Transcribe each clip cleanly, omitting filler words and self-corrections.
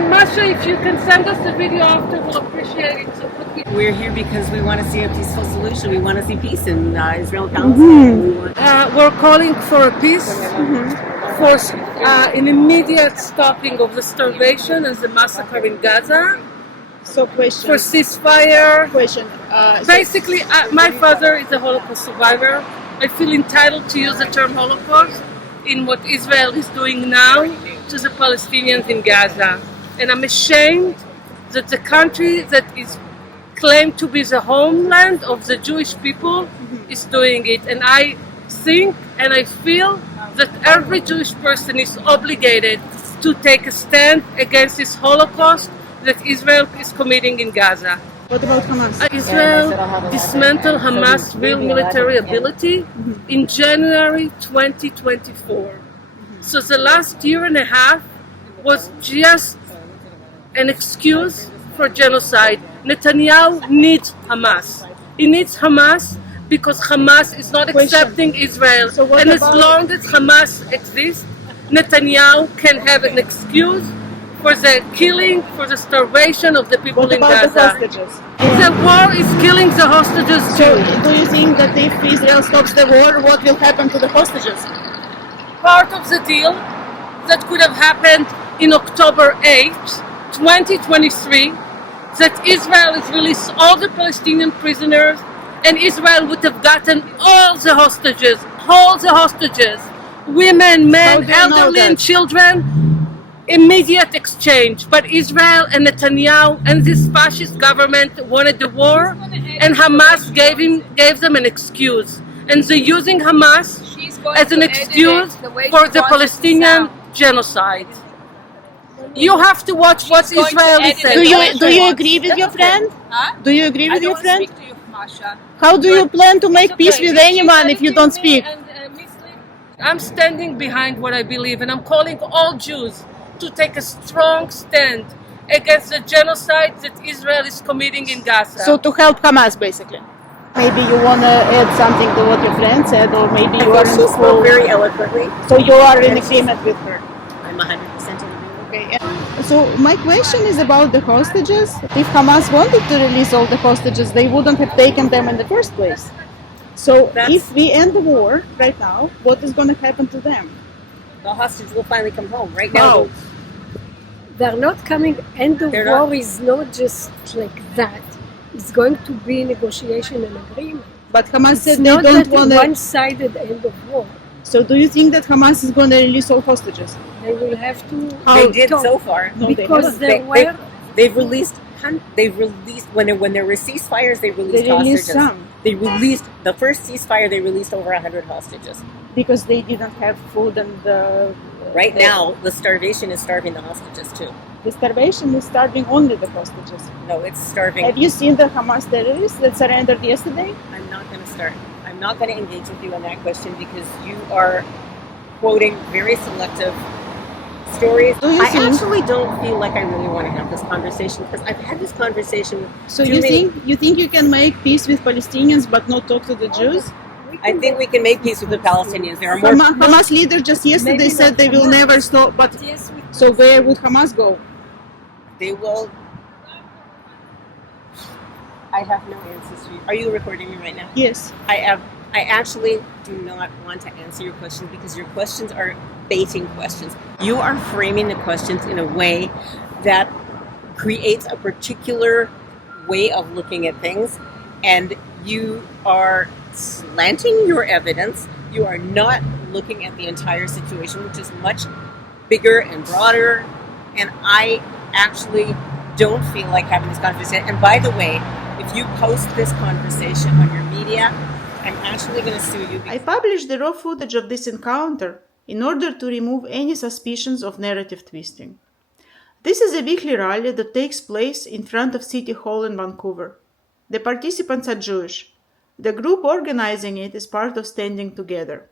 And Masha, if you can send us the video after, we'll appreciate it. So we're here because we want to see a peaceful solution. We want to see peace in Israel-Palestine. we're calling for a peace, for an immediate stopping of the starvation and the massacre in Gaza. So question. For ceasefire. Question. Basically, my father is a Holocaust survivor. I feel entitled to use the term Holocaust in what Israel is doing now to the Palestinians in Gaza. And I'm ashamed that the country that is claimed to be the homeland of the Jewish people is doing it. And I think and I feel that every Jewish person is obligated to take a stand against this Holocaust that Israel is committing in Gaza. What about Hamas? Israel dismantled Hamas' real military ability in January 2024. So the last year and a half was just an excuse for genocide. Netanyahu needs Hamas. He needs Hamas because Hamas is not accepting Israel. So and as long as Hamas exists, Netanyahu can have an excuse for the killing, for the starvation of the people in Gaza. The hostages? The war is killing the hostages too. So, do you think that if Israel stops the war, what will happen to the hostages? Part of the deal that could have happened in October 8th, 2023, that Israel has released all the Palestinian prisoners and Israel would have gotten all the hostages, women, men, elderly and children. Immediate exchange, but Israel and Netanyahu and this fascist government wanted the war, and Hamas gave them an excuse, and they're using Hamas as an excuse for the Palestinian genocide. You have to watch what Israel is saying. Do you agree with your friend? Do you agree with your friend? Speak to you, Masha. How do you plan to make peace with anyone if you don't speak? I'm standing behind what I believe, and I'm calling all Jews to take a strong stand against the genocide that Israel is committing in Gaza. So to help Hamas, basically. Maybe you want to add something to what your friend said, or maybe you are She spoke very eloquently. So you are in agreement with her. I'm 100% in agreement. Okay. So my question is about the hostages. If Hamas wanted to release all the hostages, they wouldn't have taken them in the first place. So if we end the war right now, what is going to happen to them? The hostages will finally come home. Right now, they're not coming. End of war is not just like that. It's going to be negotiation and agreement. But Hamas said it's they not don't that want one-sided end of war. So do you think that Hamas is going to release all hostages? They will have to. They did so far. No, because they've released when there were ceasefires. They released hostages. Some. They released the first ceasefire. They released over 100 hostages because they didn't have food and. Right now, the starvation is starving the hostages too. The starvation is starving only the hostages. No, it's starving. Have you seen the Hamas terrorists that surrendered yesterday? I'm not going to start. I'm not going to engage with you on that question because you are quoting very selective stories. I actually don't feel like I really want to have this conversation because I've had this conversation. So you think you can make peace with Palestinians but not talk to the Jews? I think we can make peace with the Palestinians. There are more. Hamas leader just yesterday said they will never stop. But so where would Hamas go? They will. I have no answers for you. Are you recording me right now? Yes. I actually do not want to answer your questions because your questions are baiting questions. You are framing the questions in a way that creates a particular way of looking at things, and you are slanting your evidence. You are not looking at the entire situation, which is much bigger and broader, and I actually don't feel like having this conversation. And by the way, if you post this conversation on your media, I'm actually going to sue you. I published the raw footage of this encounter in order to remove any suspicions of narrative twisting. This is a weekly rally that takes place in front of City Hall in Vancouver. The participants are Jewish. The group organizing it is part of Standing Together.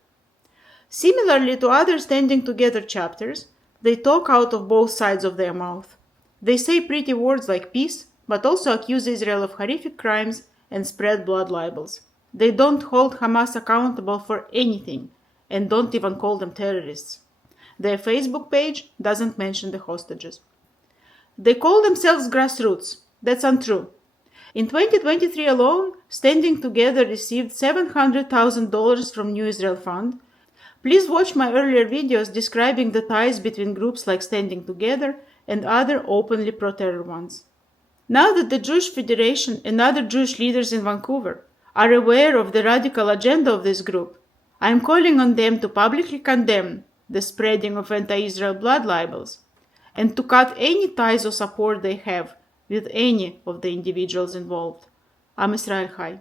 Similarly to other Standing Together chapters, they talk out of both sides of their mouth. They say pretty words like peace, but also accuse Israel of horrific crimes and spread blood libels. They don't hold Hamas accountable for anything and don't even call them terrorists. Their Facebook page doesn't mention the hostages. They call themselves grassroots. That's untrue. In 2023 alone, Standing Together received $700,000 from New Israel Fund. Please watch my earlier videos describing the ties between groups like Standing Together and other openly pro-terror ones. Now that the Jewish Federation and other Jewish leaders in Vancouver are aware of the radical agenda of this group, I am calling on them to publicly condemn the spreading of anti-Israel blood libels and to cut any ties or support they have with any of the individuals involved. I'm Israel Chai.